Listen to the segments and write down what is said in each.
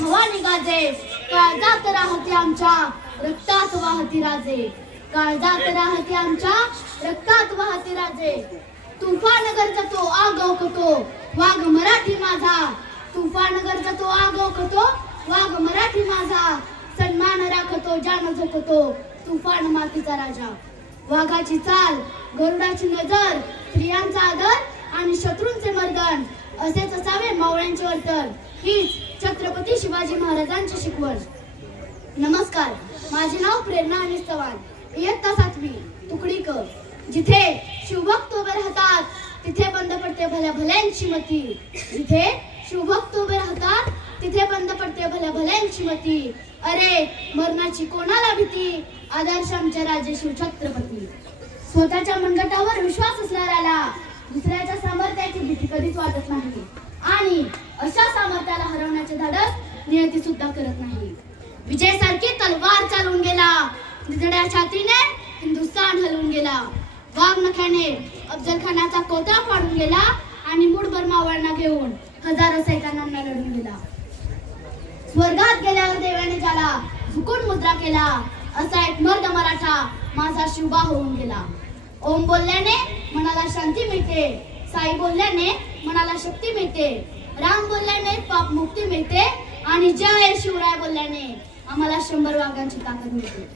भवानी निघाजे काळजात राहते आमच्या रक्तात वाहती राजे. काळजात राहते आमच्या रक्तात वाहते राजे. तुफान तो आग ओकतो वाघ मराठी माझा. तुफान तो आग ओकतो वाघ मराठी माझा. सन्मान राखतो जान झोकतो तुफान मातीचा राजा. वाघाची चाल गरुडाची नजर स्त्रियांचा आदर आणि शत्रूंचे मर्दन. असेच असावे मावळ्यांचे वर्तन हीच छत्रपती शिवाजी महाराजांची शिकवण. नमस्कार. माझे नाव प्रेरणा आणि चव्हाण. इयत्ता सातवी. तुकडी क. जिथे शिवभक्त उभे राहतात तिथे बंद पडते भल्या भल्यांची मती. जिथे शिवभक्त उभे राहतात तिथे बंद पडते भल्या भल्यांची मती. अरे मरणाची कोणाला भीती? आदर्श आमच्या राजे शिव छत्रपती. स्वतःच्या मनगटावर विश्वास असणाऱ्याला दुसऱ्याच्या सामर्थ्याची भीती कधीच वाटत नाही. आणि अशा सामर्थ्याला हरवण्याचे धाडस नियती सुद्धा करत नाही. विजय सारखी तलवार चालून गेला. निधड्या छातीने हिंदुस्थान हलवून गेला. वाघ अफजल खानाचा कोत्रा फाडून गेला आणि मुठभर मावळना घेऊन हजारो सैतानांना लढून गेला स्वर्गात गेल्यावर देवाने ज्याला झुकून मुद्रा केला असा एक मर्द मराठा माझा शिवबा होऊन गेला. ओम बोलल्याने मनाला शांती मिळते. साई बोलल्याने मनाला शक्ती मिळते. राम बोलल्याने पाप मुक्ती मिळते. आणि जय शिवराय बोलल्याने आम्हाला शंभर वाघांची ताकद मिळते.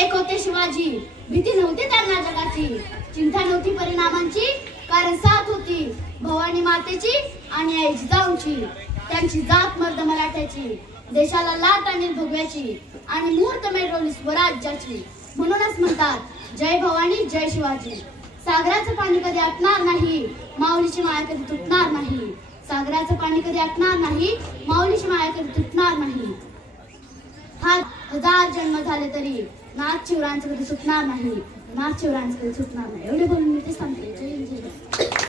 एक होते शिवाजी. भीती नव्हती त्यांना जगाची. चिंता नव्हती परिणामांची. कारण साथ होती भवानी मातेची आणि आई जिजाऊंची त्यांची जात मर्द मराठ्याची. देशाला लाट आणि भगव्याची. आणि मूर्त मेळवली स्वराज्याची. म्हणूनच म्हणतात जय भवानी जय शिवाजी. सागराचं पाणी कधी आटणार नाही माऊलीची माया कधी तुटणार नाही. सागराचं पाणी कधी आटणार नाही माऊलीची माया कधी तुटणार नाही. हा हजार जन्म झाले तरी नाथ शिवरांचं कधी सुटणार नाही नाथ शिवरांचं कधी सुटणार नाही. एवढे बोलून मी ते सांगते.